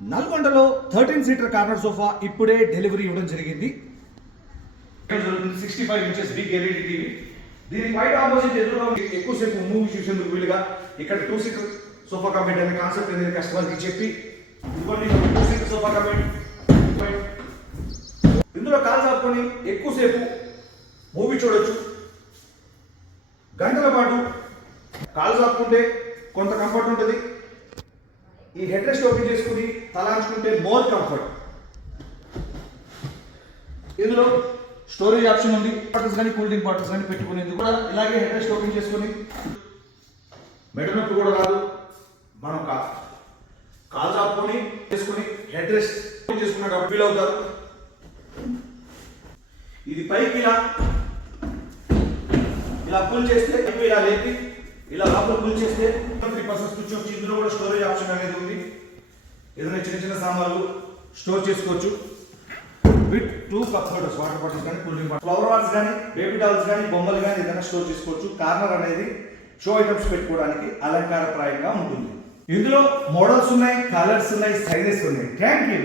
నల్గొండలో thirteen seater corner sofa ఇప్పుడే delivery ఇవ్వడం జరిగింది. Sixty five inches big LED TV. దీనికి వైట్ ఆపోజిట్ ఎదురుగా ఎక్కువసేపు మూవీ చూసేందుకు వీలుగా ఇక్కడ టూ సీటర్ సోఫా కంపెనీ అనే కాన్సెప్ట్ అనేది కస్టమర్కి చెప్పి టూ సీటర్ సోఫా కబెడ్ ఇందులో కాల్ చాపుకొని ఎక్కువసేపు మూవీ చూడొచ్చు. గంటల పాటు కాలు చాపుకుంటే కొంత కంఫర్ట్ ఉంటుంది. ఈ హెడ్ రెస్ట్ ఓపెన్ చేసుకుని తలాంచుకుంటే మోర్ కంఫర్ట్. ఇందులో స్టోరేజ్ ఆప్షన్ ఉంది. బాటిల్స్ కానీ కూల్ డ్రింక్ బాటిల్స్ కానీ పెట్టుకునేందుకు కూడా ఇలాగే హెడ్ రెస్ట్ ఓపెన్ చేసుకుని మెడ నొప్పి కూడా రాదు మనం కా కాలు చాపుకొని చేసుకుని హెడ్ రెస్ట్ చేసుకున్నాక ఫీల్ అవుతారు. ఇది పైకి ఇలా ఇలా పుల్ చేస్తే ఇలా లేపి ఇలా లోపల పుల్ చేస్తే త్రీ పర్సెంట్ స్విచ్ వచ్చి ఇందులో కూడా స్టోర్ ఏదైనా చిన్న చిన్న సామాన్లు స్టోర్ చేసుకోవచ్చు. With two cup holders water bottles కానీ కూల్ డ్రింక్ ఫ్లవర్ వాల్స్ కానీ బేబీ డాల్స్ కానీ బొమ్మలు కానీ ఏదైనా స్టోర్ చేసుకోవచ్చు. కార్నర్ అనేది షో ఐటమ్స్ పెట్టుకోవడానికి అలంకారప్రాయంగా ఉంటుంది. ఇందులో మోడల్స్ ఉన్నాయి కలర్స్ ఉన్నాయి సైజెస్ ఉన్నాయి. Thank you